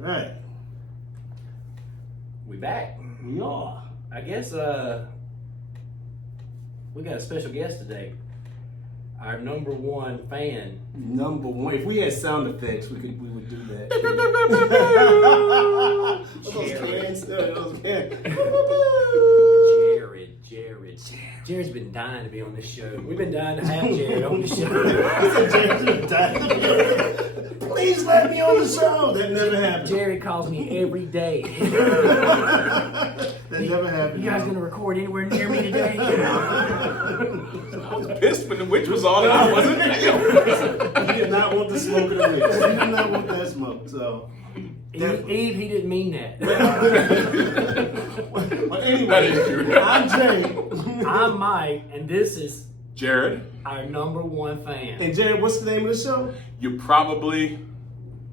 Right. We back. We are. I guess we got a special guest today. Our number one fan. Number one. If we had sound effects, we would do that. Jared's been dying to be on this show. We've been dying to have Jared on the show. Please let me on the show. That never happened. Jared calls me every day. That never happened. You guys gonna record anywhere near me today? I was pissed when the witch was on and I wasn't. He did not want the smoke of the witch. He did not want that smoke. So. Eve, he didn't mean that. Well, anyway, That is true. I'm Jay. I'm Mike, and this is Jared, our number one fan. And Jared, what's the name of the show? you probably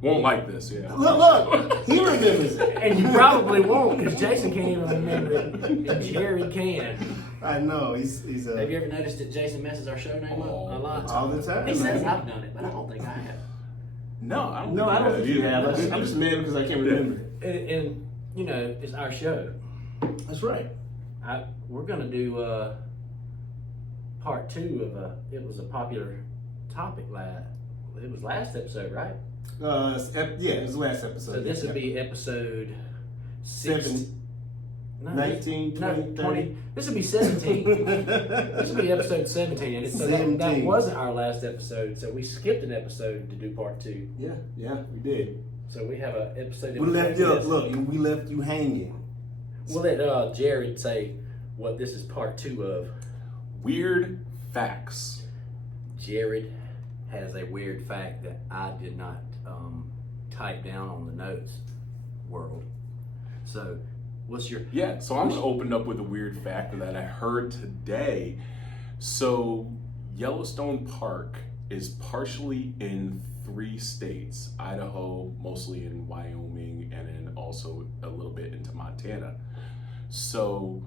won't like this, yeah. Look, he remembers it. And you probably won't, because Jason can't even remember it, and Jared can. I know, he's Have you ever noticed that Jason messes our show name up a lot? all the time. He says man. I've done it, but I don't think I have. No, I don't No, I don't think you have. either. I'm just mad because I can't remember it. And you know, it's our show. That's right. We're gonna do part two of it was a popular topic it was last episode, right? Yeah, it was the last episode. So this would be episode 19, 20, 30. This would be 17. This would be episode 17. So that 17. wasn't our last episode. So we skipped an episode to do part two. Yeah, we did. So we have an episode. that We left you this. up. Look, we left you hanging. We'll let Jared say what this is part two of. Weird facts. Jared has a weird fact that I did not type down on the notes world. So, what's your... Yeah, so I'm going to open up with a weird fact that I heard today. So, Yellowstone Park is partially in 3 states, Idaho, mostly in Wyoming, and then also a little bit into Montana. So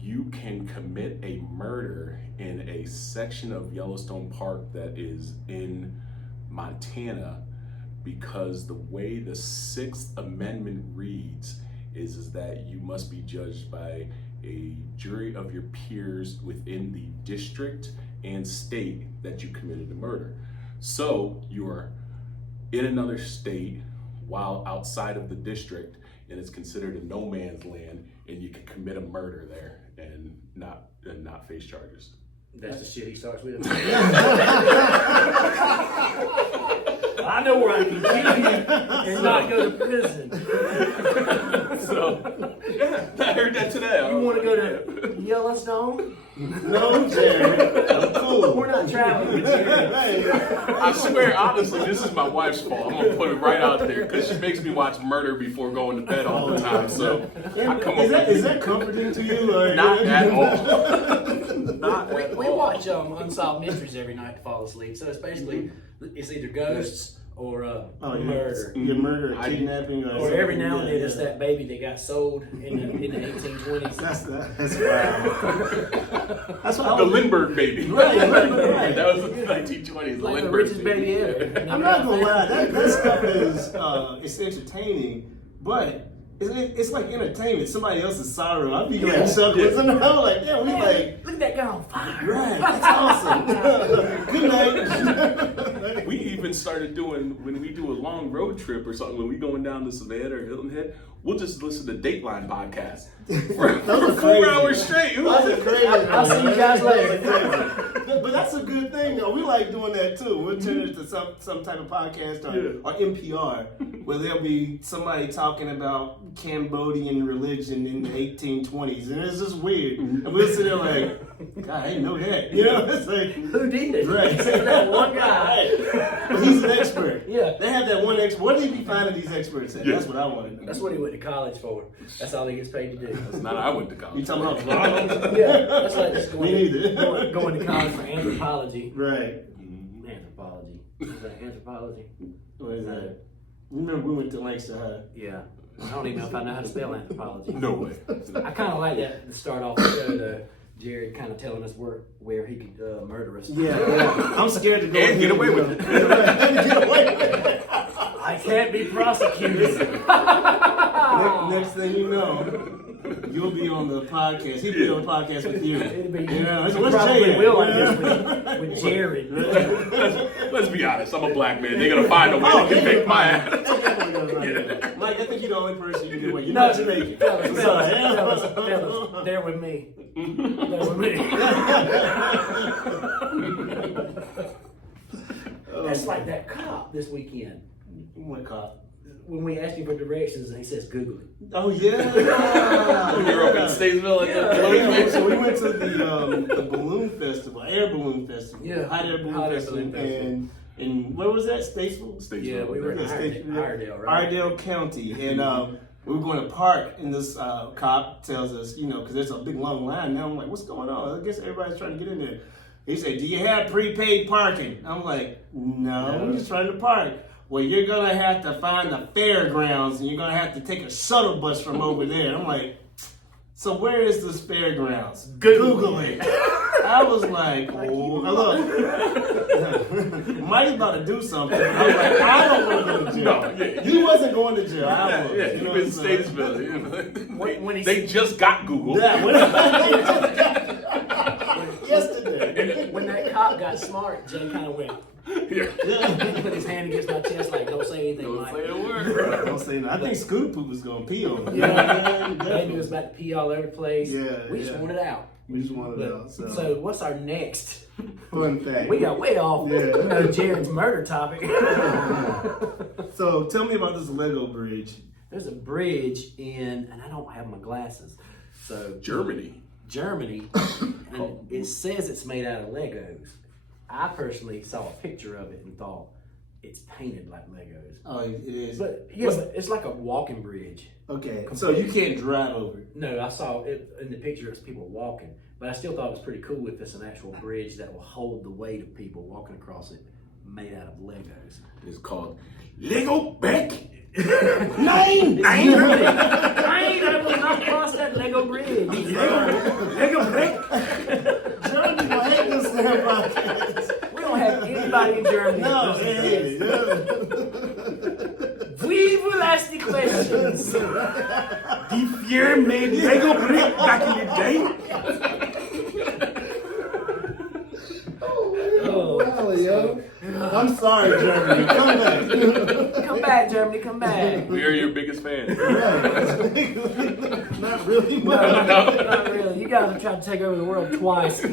you can commit a murder in a section of Yellowstone Park that is in Montana because the way the 6th Amendment reads is that you must be judged by a jury of your peers within the district and state that you committed the murder. So you are in another state while outside of the district, and it's considered a no man's land, and you can commit a murder there and not face charges. That's the shit he starts with. I know where I can kill you and not go to prison. So I heard that today. You want to go to Yellowstone? No, Jared. I'm cool. We're not traveling with Jared. I swear, honestly, this is my wife's fault. I'm gonna put it right out there because she makes me watch murder before going to bed all the time. So I come up Is that comforting to you? Or not at all. Not We at all. watch Unsolved Mysteries every night to fall asleep. So it's basically it's either ghosts or murder. Your murder, or kidnapping, Or every now and then it's that baby that got sold in the 1820s. That's That's what I The was. Lindbergh baby. Right. That was the 1920s. Like the Lindbergh richest baby ever. I'm not gonna lie, that stuff is it's entertaining, but it's like entertainment. Somebody else's sorrow. I'd be like chuckling, and I'm like, yeah, we like, Look at that guy on fire. right, that's awesome. Good night. We even started doing, when we do a long road trip or something, when we going down to Savannah or Hilton Head, we'll just listen to Dateline podcast for Those are 4 crazy. hours straight. Those are crazy. I'll see you guys later. But that's a good thing, though. We like doing that too. We'll turn it to some type of podcast or NPR where there'll be somebody talking about Cambodian religion in the 1820s, and it's just weird. And we'll sit there like, God, I didn't know that. You know, it's like, Who did? right? Except that one guy. Right. But he's an expert. Yeah. They have that one expert. What did he be finding these experts at? That's what I want to know. That's what he went to college for. That's all he gets paid to do. That's not how I went to You college. talking about Toronto? Yeah, that's like just Me neither. going to college for anthropology. Right. Anthropology. Is that anthropology? What is that? Remember we went to Lancaster High. Yeah. I don't even know if I know how to spell anthropology. No way. I kind of like that to start off the show, though. Jared kind of telling us where he could murder us. Yeah, I'm scared to go And get ahead away with it. Get away with it. I can't be prosecuted. Next thing you know, you'll be on the podcast. He'll be on the podcast with you. It'll be You know, you what's probably Jay at? will like this with Jared. Let's be honest. I'm a black man. They're gonna find a way to convict my ass. Mike, I think you're the only person you can do it. You're No, not Jamaican. fellas, I'm sorry. fellas, they're with me. They're with me. That's like that cop this weekend. What cop? When we asked him for directions and he says Google it. Oh yeah. You're up in Statesville at the Yeah, balloon so we went to the balloon festival, air balloon festival, Yeah. hot air balloon Hot air festival, balloon festival. and where was that? Statesville. Yeah, we were in Iredale, right? Iredale County, and we were going to park, and this cop tells us, because there's a big long line. Now I'm like, what's going on? I guess everybody's trying to get in there. He said, do you have prepaid parking? I'm like, no, I'm just trying to park. Well, you're going to have to find the fairgrounds, and you're going to have to take a shuttle bus from over there. I'm like, so where is this fairgrounds? Google it. I was like, oh, look. Mike's about to do something. I was like, I don't want to go to jail. No, yeah. He wasn't going to jail. I was. Yeah, You know you what in I'm saying? Statesville. When he They just got Google. Yeah, yesterday. When that cop got smart, Jay kind of went. Yeah. He put his hand against my chest like, don't say anything, Don't Mike. say a word. Don't say nothing. I think Scooter Poop was going to pee on him. Yeah, Baby was about to pee all over the place. Yeah, We just yeah. wanted out. We just wanted But- out. So what's our next? Fun fact. We got way off. Yeah. Jared's murder topic. So tell me about this Lego bridge. There's a bridge in, and I don't have my glasses. So Germany. Germany, and it says it's made out of Legos. I personally saw a picture of it and thought it's painted like Legos. Oh, it is. But yeah, but it's like a walking bridge. Okay, so you can't drive over it. No, I saw it in the picture. It's people walking, but I still thought it was pretty cool if it's an actual bridge that will hold the weight of people walking across it, made out of Legos. It's called Lego Beck. Nine! I will not cross that Lego bridge. Lego brick. Germany will hate this damn podcast. We don't have anybody in Germany. No, that hey, We will ask the questions. The fear made Lego brick back in the day. Oh, yo. I'm sorry, Germany. Come back. Come back, Germany. Come back. We are your biggest fans. Not really, No, but not really. You guys have tried to take over the world twice. but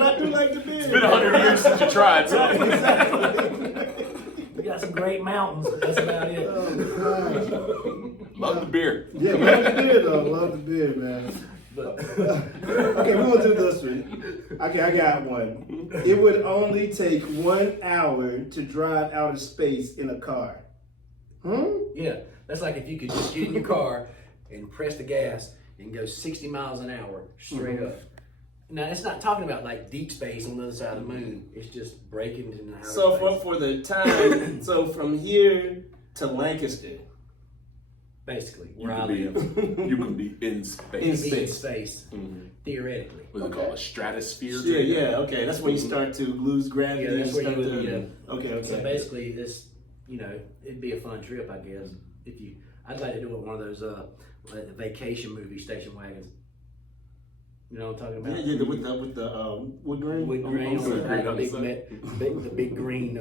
I do like the beer. It's been 100 years since you tried, so. We got some great mountains. That's about it. Love the beer. Yeah, love the beer though. Love the beer, man. Okay, we're gonna do this one. Okay, I got one. It would only take 1 hour to drive out of space in a car. Yeah, that's like if you could just get in your car and press the gas and go 60 miles an hour straight up. Now, it's not talking about like deep space on the other side of the moon. It's just breaking into outer So space. for the time, so from here to Lancaster, Basically, You where I could be, live. you could be in space. Be in space, Mhm. theoretically. What's it called? A stratosphere? yeah, okay. That's when you start to lose gravity. Yeah, that's and where you start would, to, yeah. Okay. So basically, this, it'd be a fun trip, I guess. I'd like to do it one of those like the vacation movie station wagons. You know what I'm talking about? Yeah, with the wood grain. Wood grain on the Wood back, grain on the the big green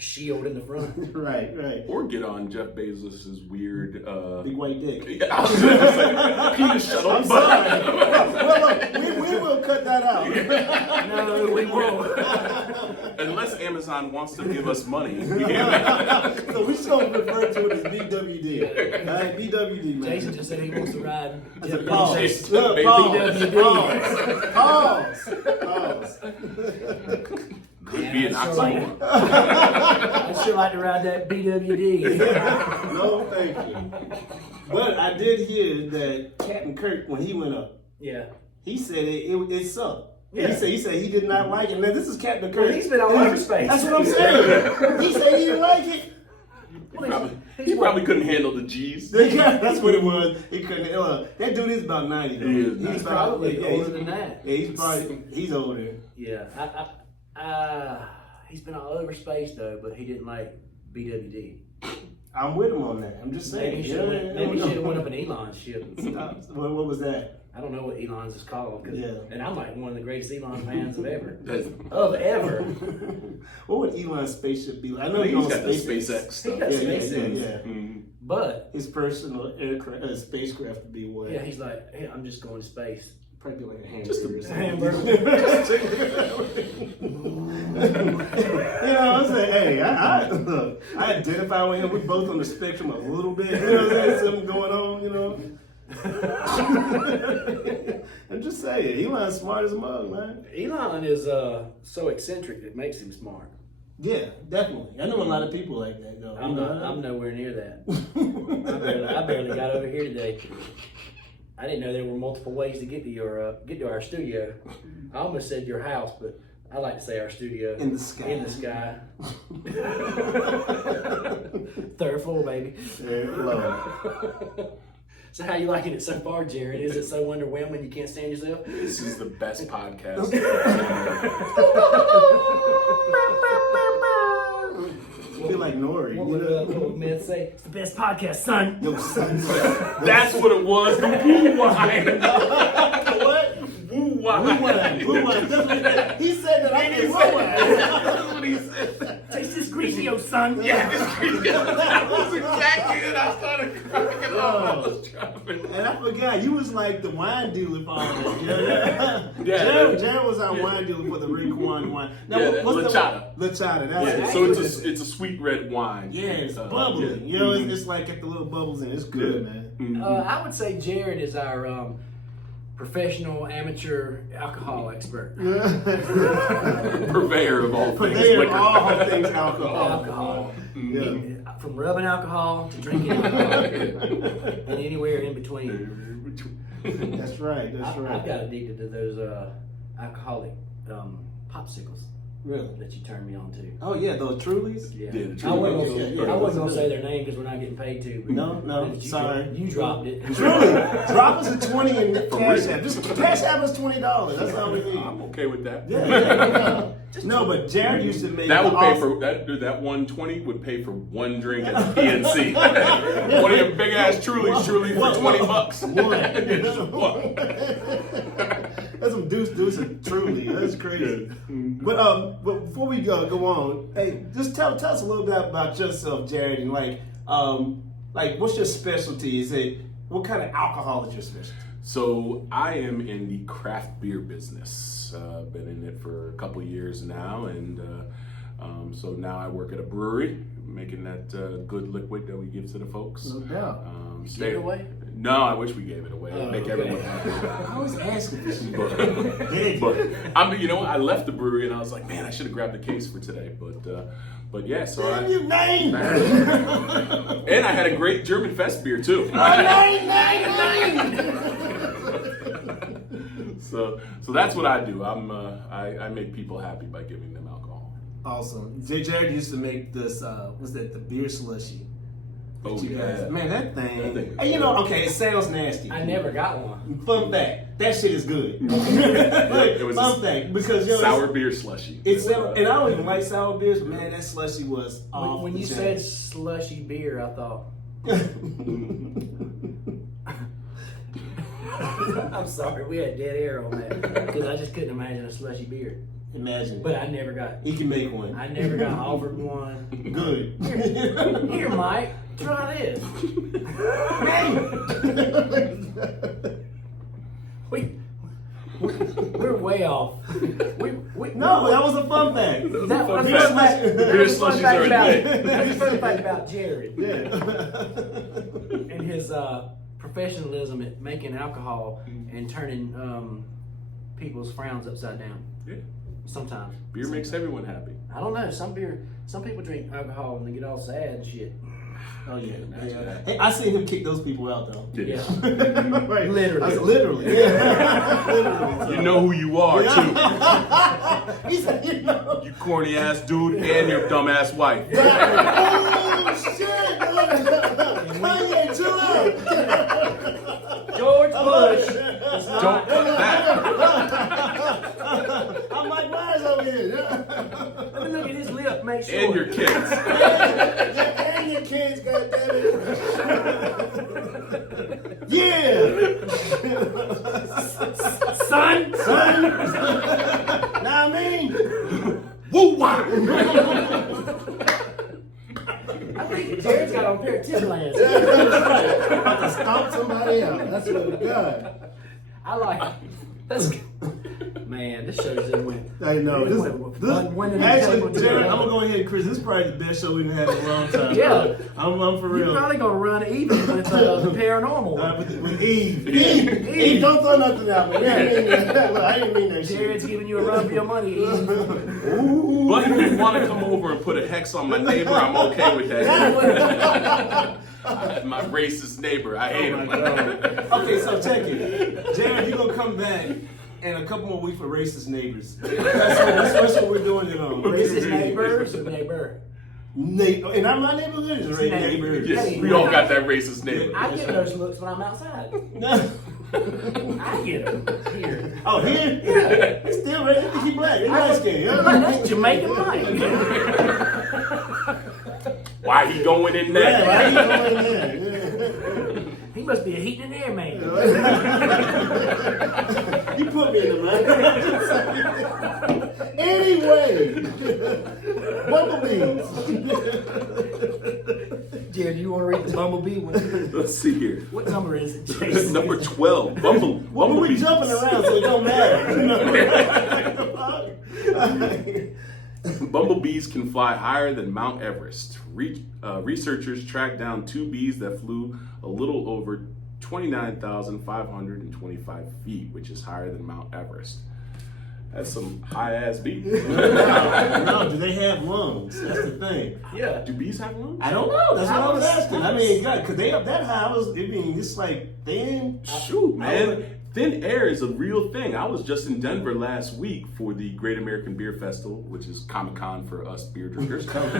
shield in the front. Right. Or get on Jeff Bezos' weird Big white dick. I was gonna say, penis shuttle. I'm sorry. Well, look, we will cut that out. No, we won't. Unless Amazon wants to give us money. So we're just gonna refer to it as BWD. All right, BWD, man. Jason just said he wants to ride. I said, Jeff pause. Bezos. Look, pause. Could be an Man, I'd sure oxymoron. I'd sure like to ride that BWD. No, thank you. But I did hear that Captain Kirk, when he went up, Yeah. he said it sucked. Yeah. He said he did not like it. Now this is Captain Kirk. Well, he's been all over space. That's what I'm saying. He said he didn't like it. He probably couldn't handle the G's. That's what it was. He couldn't. That dude is about 90. Though. He is. He's probably older than that. Yeah, he's older. Yeah. he's been all over space though, but he didn't like BWD. I'm with him on that. I'm just saying. Maybe he should have went up in Elon's ship. Stop. What was that? I don't know what Elon's is called. Yeah. And I'm like one of the greatest Elon fans of ever. That's- Of ever. What would Elon's spaceship be like? I know he's he's on got the SpaceX. SpaceX He stuff. got Yeah, SpaceX. yeah. Mhm. But His personal aircraft, spacecraft would be what? yeah, he's like, hey, I'm just going to space. Probably like a hamburger. Just a or something. hamburger. You know what I'm saying? Hey, look, I identify with him. We're both on the spectrum a little bit. You know what I'm saying? Something going on, you know? I'm just saying, Elon's smart as a mug, man. Elon is so eccentric it makes him smart. Yeah, definitely. I know a lot of people like that, though. I'm nowhere near that. I barely got over here today. I didn't know there were multiple ways to get to our studio. I almost said your house, but I like to say our studio. In the sky. In the sky. Third floor, baby. Love. So how you liking it so far, Jared? Is it so underwhelming you can't stand yourself? This is the best podcast. I feel like Nori. What would men say? It's the best podcast, son. Yo, son. That's what it was. The woo wine. What? Woo wine. Woo wine. He said that I can woo wine. That's what he said. Taste this Grigio, son. Yeah, that was exactly it. I started cracking up. I was dropping. And I forgot, you was like the wine dealer for all that. Yeah. Jared was our wine dealer for the Raekwon wine. Now, Yeah, what's Lachata. Lachata, that's Yeah, it. so it's a sweet red wine. Yeah, it's bubbly. Yeah. You know, it's like got the little bubbles in it. It's good, man. Mhm. I would say Jared is our professional amateur alcohol expert. Purveyor of all things Purveyor of liquor. all things alcohol. Alcohol. Mhm. From rubbing alcohol to drinking alcohol and anywhere in between. That's right, I've got addicted to those alcoholic popsicles Really? that you turned me on to. Oh, yeah, those Trulies? Yeah. Yeah, the I wasn't Trulies. gonna- I wasn't going to say their name because we're not getting paid to. But No, you sorry. You dropped it. Truly, drop us a 20 in For Cash real. App. Just Cash App us $20. That's all we need. I'm okay with that. Yeah. No, but Jared used to make That would pay awesome- for that 120 would pay for one drink at the PNC. One of your big ass Trulies for $20. Just one. That's some deuce and Truly. That's crazy. But before we go on, hey, just tell us a little bit about yourself, Jared, and like what's your specialty? Is it what kind of alcohol is your specialty? So I am in the craft beer business. Been in it for a couple years now, and so now I work at a brewery, making that good liquid that we give to the folks. No doubt. Give it away? No, I wish we gave it away. Oh, Make okay. everyone happy. I was asking for shit. but you know what? I left the brewery and I was like, man, I should have grabbed the case for today. But yeah, so Damn you, name! and I had a great German Fest beer too. So that's what I do. I make people happy by giving them alcohol. Awesome. Jared used to make this, what's that, the beer slushy. Oh You guys- yeah, Man, that thing. That thing is Hey, you know, good. okay, it sounds nasty. I never got one. Fun fact, that shit is good. It was Fun a fact, because yo, sour beer slushy. it's and I don't even like sour beers, but man, that slushy was off. When the you chain. said slushy beer, I thought, I'm sorry, we had dead air on that because I just couldn't imagine a slushy beer. Imagine, But I never got. he can make one. I never got offered one. Good. Here, Mike, try this. We're way off. No, that was a fun fact. That Fun was fact. fun fact. Beer That was fun slushies fact are a about thing. that was fun fact about Jared Yeah. and his professionalism at making alcohol and turning people's frowns upside down. Yeah. Sometimes Beer makes everyone happy. I don't know. Some people drink alcohol and they get all sad and shit. Oh yeah. Yeah. Hey, I seen him kick those people out though. Yeah. Right. Literally. I said, literally. Yeah. Literally. So. You know who you are too. He said, you know. You corny ass dude and your dumb ass wife. Oh shit! Kanye, chill out. George Bush. Don't cut that. I'm Mike Myers over here. Let me look at his lip, make sure. And your kids. And your kids, goddammit. Yeah. Son. Now I mean, Woo-wah! I think Jared's got on a pair of Timberlands. about to stomp somebody out. That's what we got. I like it. That's man, this shows that went. I know. Actually, Jared, I'm gonna go ahead and Chris. This is probably the best show we've had in a long time. Yeah. I'm for You're real. probably gonna run even with the paranormal. With Eve. Eve, don't throw nothing out. Man. I didn't mean that shit. Jared's giving you a run for your money. Eve. But if you want to come over and put a hex on my neighbor, I'm okay with that. My racist neighbor, I hate him. Okay, so check it. Jared, you're gonna come back in a couple more weeks for racist neighbors. That's what we're doing it on. Racist neighbors or neighbor? In my neighborhood, it's racist neighbors. Yes, we all got that racist neighbor. I get those looks when I'm outside. I get them here. Oh, here? Yeah. He's still racist. He's black. He's light skinned. That's Jamaican light. Why he going in there? Yeah, why he going there? He must be a heat and air man. You put me in the mind. Anyway, bumblebees. Jared, you want to read the bumblebee one? Let's see here. What number is it, Jason? Number 12, Well, we Bumblebee. jumping around, so it don't matter. Bumblebees can fly higher than Mount Everest. Researchers tracked down 2 bees that flew a little over 29,525 feet, which is higher than Mount Everest. That's some high-ass bees. No, do they have lungs? That's the thing. Yeah. Do bees have lungs? I don't know. That's what I was asking. I mean, God, because they up that high, it's like thin. Shoot, man. Thin air is a real thing. I was just in Denver last week for the Great American Beer Festival, which is Comic-Con for us beer drinkers. but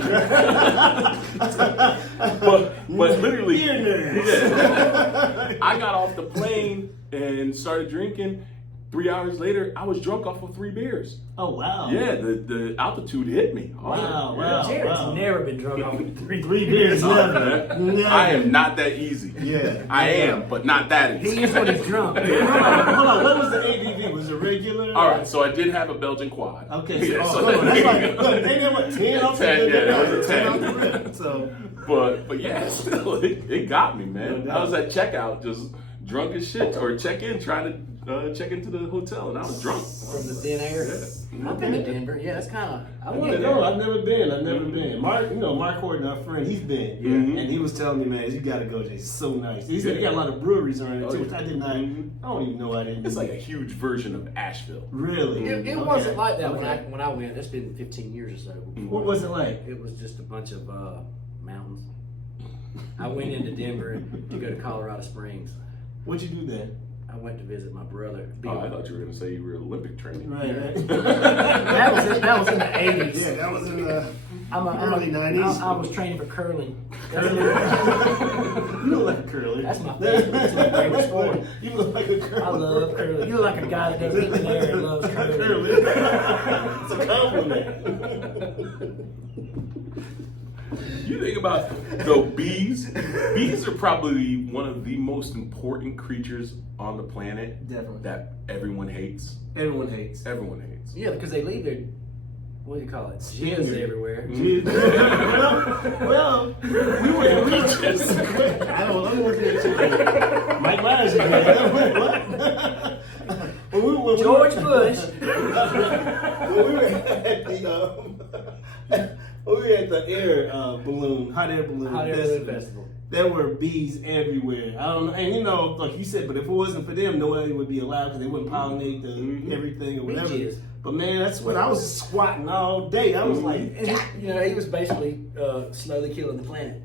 literally, Beer nerds. yeah, I got off the plane and started drinking. 3 hours later, I was drunk off of 3 beers. Oh, wow. Yeah, the altitude hit me. Wow, Yeah. wow. Jared's never been drunk off of 3 beers, Oh, never. man. Never. I am not that easy. Yeah. I am, but not that easy. He is when he's drunk. Hold on. What was the ABV? Was it regular? All right, so I did have a Belgian quad. Okay, so, Yeah, so hold on. That's like, that- look, they got what, 10 off the 10, yeah, that was a 10 10. off the rip. So, But yeah, still, it got me, man. No I was at checkout, just drunk as shit, or check in, trying to check into the hotel, and I was drunk. From the thin air. I've been to Denver. Yeah, that's kind of. I want to go. I've never been. Mark, Mark Horton, our friend, he's been. Mhm. And he was telling me, man, you got to go, Jay. It's so nice. He said he got a lot of breweries around it, too, which I did not, I don't even know I didn't. It's like a huge version of Asheville. Really? It Okay. wasn't like that Okay. when I went. That's been 15 years or so. What was it like? It was just a bunch of mountains. I went into Denver to go to Colorado Springs. What'd you do then? I went to visit my brother. Oh, I thought you were going to say you were Olympic training. Right. That was in the 80s. Yeah, that was in the Early 90s. I was training for curling. You look like a curler. That's my favorite. It's my favorite sport. You look like a curler. I love curling. You look like a guy that goes in there and loves curling. It's a compliment. You think about the bees. Bees are probably one of the most important creatures on the planet. Definitely. That everyone hates. Everyone hates. Everyone hates. Yeah, because they leave their, what do you call it? Jizz. Jizz everywhere. well, we were just. I don't know what you're Mike Myers again. What? George Bush. When we were at the hot air balloon Hot air festival, festival. there were bees everywhere. I don't know, and like you said, but if it wasn't for them, nobody would be allowed because they wouldn't pollinate everything or whatever. Beeches. But man, that's when I was squatting all day. I was like, And he was basically slowly killing the planet.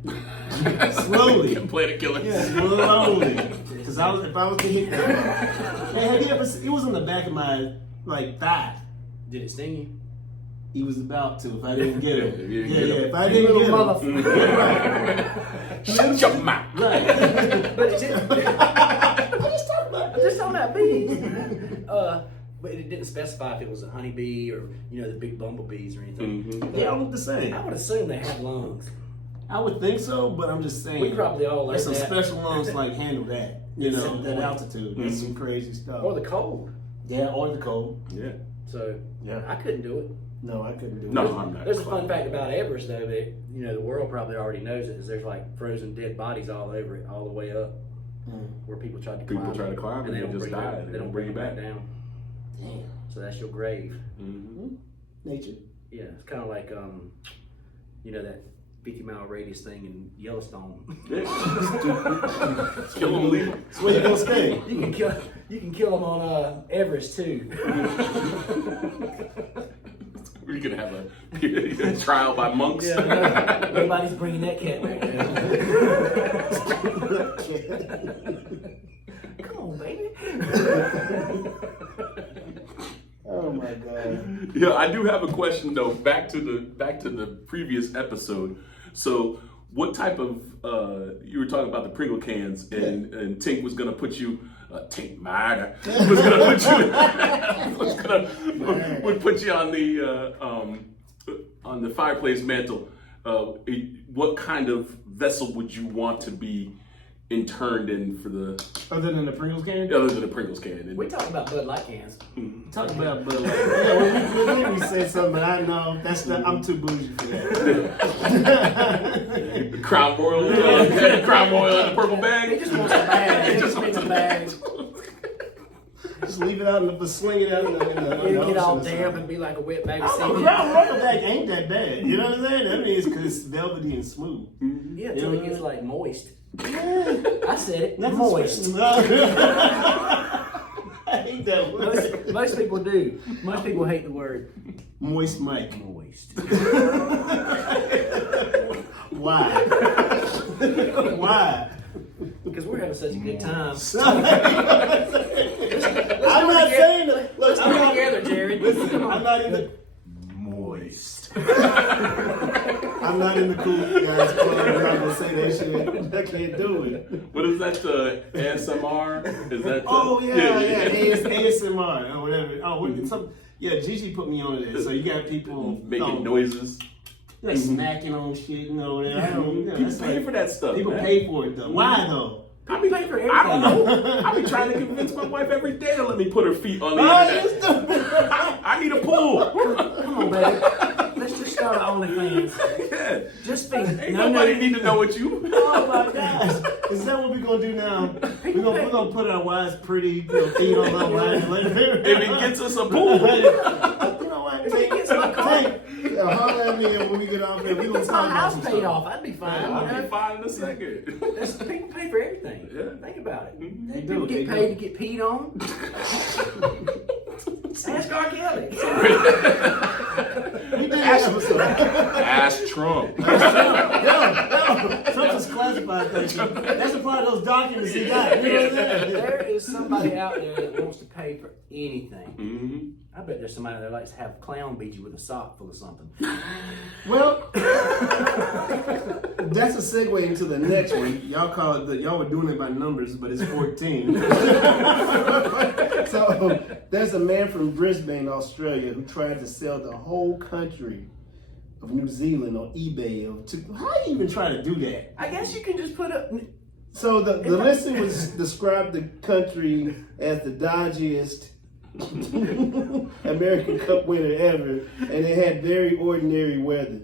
slowly. Planet killer. Slowly. Because if I was to hit that. Man, have you ever seen, it was on the back of my thigh. Did it sting you? He was about to if I didn't get him. If you didn't get him. If I didn't get him. Motherfucker. Right. Shut your mouth. Right. But I'm just talking about bees. but it didn't specify if it was a honeybee or the big bumblebees or anything. Mm-hmm. They all look the same. I would assume they have lungs. I would think so, but I'm just saying. We probably all learned there's some that. special lungs like handle that. That altitude. That's some crazy stuff. Or the cold. Yeah, or the cold. Yeah. So Yeah. I couldn't do it. No, I couldn't do it. No, I'm not. There's a fun fact about Everest though that the world probably already knows it. Is there's like frozen dead bodies all over it, all the way up, where people tried to climb. People try to climb and they they don't just bring die. it- They don't bring it back down. Damn. So that's your grave. Mm-hmm. Nature. Yeah, it's kind of like that 50-mile radius thing in Yellowstone. Kill them, leave 'em. That's where you gonna stay. You can kill them on Everest too. We're gonna have a trial by monks. Yeah, nobody's bringing that cat back down. Come on, baby. Oh my god. Yeah, I do have a question though. Back to the previous episode. So, what type of you were talking about the Pringle cans, and Tink was gonna put you. Tink Marder was gonna put you would put you on the fireplace mantle. What kind of vessel would you want to be interned in for the Other than the Pringles can? other than the Pringles can? And, We talked about Bud Light cans. Talk about Bud Light. Yeah, well, we said something, but I know that's not. I'm too bougie for that. Crown Royal, Crown Royal in a purple bag. He just wants a bag. He just wants a bag. Just leave it out and sling it out in the It'll get all ocean or damp something. and be like a wet bag of A seaweed. Crown Royal bag ain't that bad. You know what I'm saying? That means because it's velvety and smooth. Yeah, until it gets like moist. Yeah. I said it. Nothing's Moist. I hate that word. Most people do. Most people hate the word Moist Mike. moist. Why? Why? Because we're having such a good time. I'm not saying that. Look, Let's I'm come not, together, Jared. listen, I'm not in the Moist. I'm not in the cool guys club. I'm not gonna say that shit. I can't do it. What is that? ASMR? Is that? Oh yeah. ASMR or whatever. Oh, Gigi put me on it. So you got people Making noises. like smacking on shit and all that. I don't. People That's pay like, for that stuff. people man. pay for it though. Why though? I be pay for I don't know. I be trying to convince my wife every day to let me put her feet on the internet. I need a pool. Come on, baby. Let's just start our OnlyFans. Yeah. Just feet. Ain't nobody need to know what you. Oh my gosh! Is that what we're gonna do now? We're gonna put our wives' pretty feet on our wives. If it gets us a pool. You know what? Holler at me when we get off there. We gonna It's talk my about house some paid stuff. off. I'd be fine. I'll be fine in a second. People pay for everything. Yeah. Think about it. They do. People They get do. paid to get peed on. Ask R. Kelly. We did that episode. Ask Trump. Yo, Trump's classified thing. That's a part of those documents he got. You know what I'm saying? There is somebody out there that wants to pay for anything. Mm-hmm. I bet there's somebody that likes to have a clown beat you with a sock full of something. Well, that's a segue into the next one. Y'all call it y'all were doing it by numbers, but it's 14. So there's a man from Brisbane, Australia, who tried to sell the whole country of New Zealand on eBay. How do you even try to do that? I guess you can just put up. So the listing was described the country as the dodgiest American Cup winner ever, and it had very ordinary weather.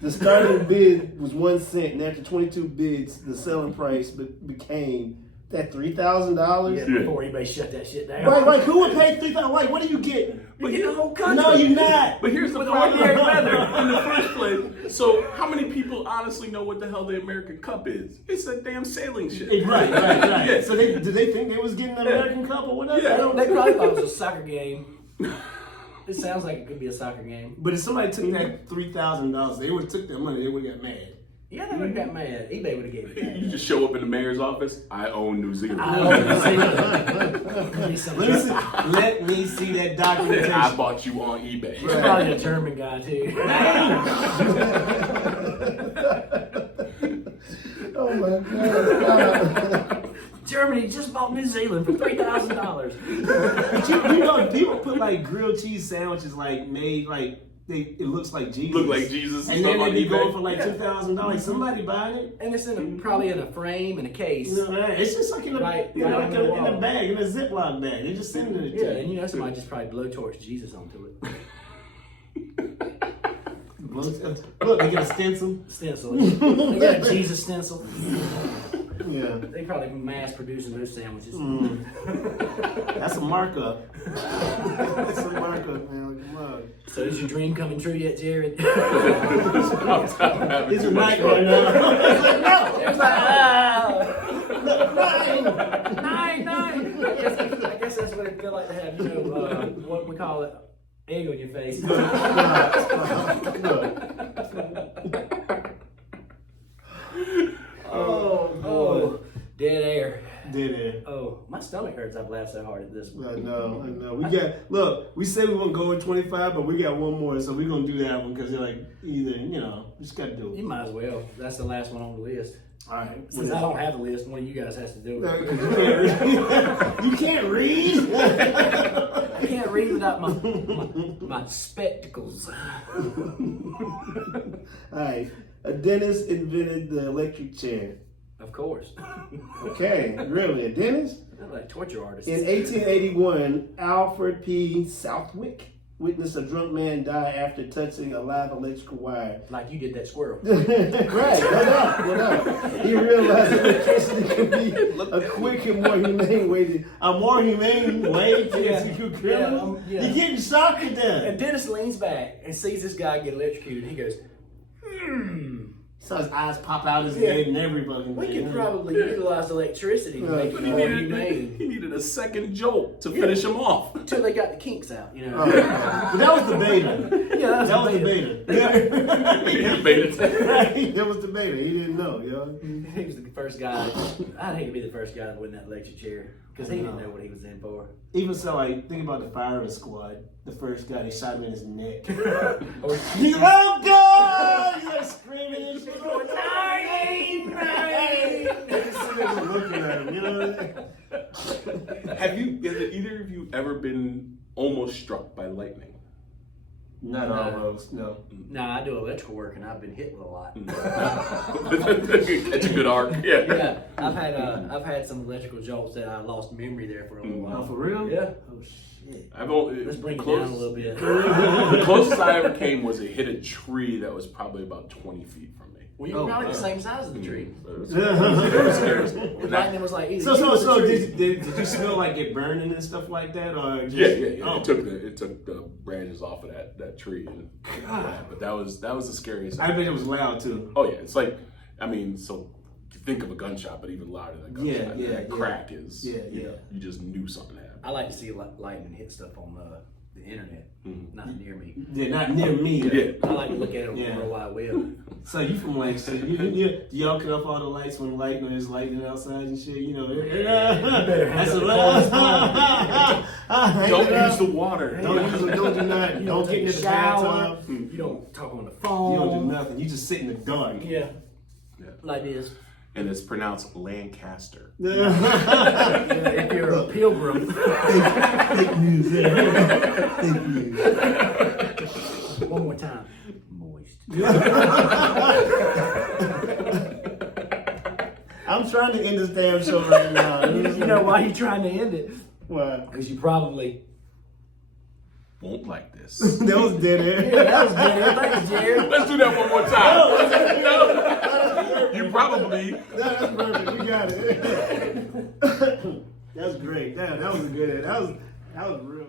The starting bid was 1 cent, and after 22 bids, the selling price became that $3,000. Yeah, before eBay shut that shit down. Wait, who would pay $3,000? Wait, what are you getting? But get the whole country. No, you're not. But here's the With problem ordinary weather. in the first place. So how many people honestly know what the hell the American Cup is? It's a damn sailing ship. Right. Yeah. So did they think they was getting the American Cup or whatever? Yeah. I don't They know. probably thought it was a soccer game. It sounds like it could be a soccer game. But if somebody took that $3,000, they would have took their money. They would have got mad. Yeah, they would have got mad. eBay would have gave it back. You just show up in the mayor's office. I own New Zealand. Let me see that documentation. I bought you on eBay. He's probably a German guy too. Oh my God. Germany just bought New Zealand for $3,000. But you know, people put like grilled cheese sandwiches like made like it looks like Jesus. Look like Jesus. And then they be eBay. going for like $2,000. Somebody buying it. And it's probably in a frame and a case. You know, it's just like in a, Right, you know, right like on the in a wall. bag, in a Ziploc bag. They just sending it Yeah, to and you. you know somebody just probably blowtorched Jesus onto it. Look, they get a stencil. Stencil. They got a Jesus stencil. Yeah. They probably mass producing those sandwiches. That's a markup. That's a markup, man. Come on. So is your dream coming true yet, Jared? It's a nightmare now. It's like, nine. I guess that's what it feel like to have, you know, what we call it, egg on your face. Oh, dead air. Did it? Oh, my stomach hurts. I've laughed so hard at this one. I know. We got, look, we said we were going to go with 25, but we got one more, so we're going to do that one because they're like, either, you know, just got to do You it. might as well. That's the last one on the list. All right. Since I don't have a list, one of you guys has to do it. You can't read. I can't read without my spectacles. All right. A dentist invented the electric chair. Of course. Okay, really? A dentist? They're like torture artists. In 1881, Alfred P. Southwick witnessed a drunk man die after touching a live electrical wire. Like you did that squirrel. Right, no doubt. He realized electricity could be a quick and more humane way to execute criminals. Yeah. You're getting shocked to death. And Dennis leans back and sees this guy get electrocuted. He goes, Saw his eyes pop out his Yeah. head and everything. we could probably utilize electricity to make it But he more needed, humane. he needed a second jolt to finish him off. Until they got the kinks out, you know. But that was the beta. Yeah, That was the beta. He debated. That was the beta. He didn't know, yo. He was the first guy. I'd hate to be the first guy to win that electric chair because he didn't know what he was in for. Even so, like, think about the firing squad. The first guy, they shot him in his neck. Or He's like, oh God! He's like screaming and shit. Nine! They just sitting there looking at him, you know what I mean? Has either of you ever been almost struck by lightning? Not almost, no. Nah, I do electrical work and I've been hit with a lot. Catch a good arc. Yeah. Yeah, I've had some electrical jolts that I lost memory there for a little while. Oh, for real? Yeah. Oh, shit. I've only Let's bring it down a little bit. The closest I ever came was it hit a tree that was probably about 20 feet from me. Well, you were probably the same size as the tree. It was scary. The lightning was like either So you or the tree. did you smell like it burning and stuff like that, or just, Yeah. Oh. It took the branches off of that tree, and but that was the scariest. I bet it was loud too. Oh yeah, it's like, I mean, so you think of a gunshot, but even louder than a gunshot. Yeah, that crack is. Yeah. You just knew something happened. I like to see lightning hit stuff on the internet, not near me. Yeah, not near me. Yeah. I like to look at it on the Yeah. World Wide Web. So you from like shit? Y'all cut off all the lights when there's lightning outside and shit. You know, that's a Don't use the water. Don't do nothing. Don't get in the shower. bathtub. You don't talk on the phone. You don't do nothing. You just sit in the dark. Yeah. Yeah. Like this. And it's pronounced Lancaster. If you're a pilgrim. Fake news. Fake news. One more time. Moist. I'm trying to end this damn show right now. You know why you're trying to end it? Why? Because you probably. Won't like this. That was dead air. Yeah, that was good. Thanks, Jared. Let's do that one more time. No. You probably. No, that's perfect. You got it. That's great. That was a good. That was real.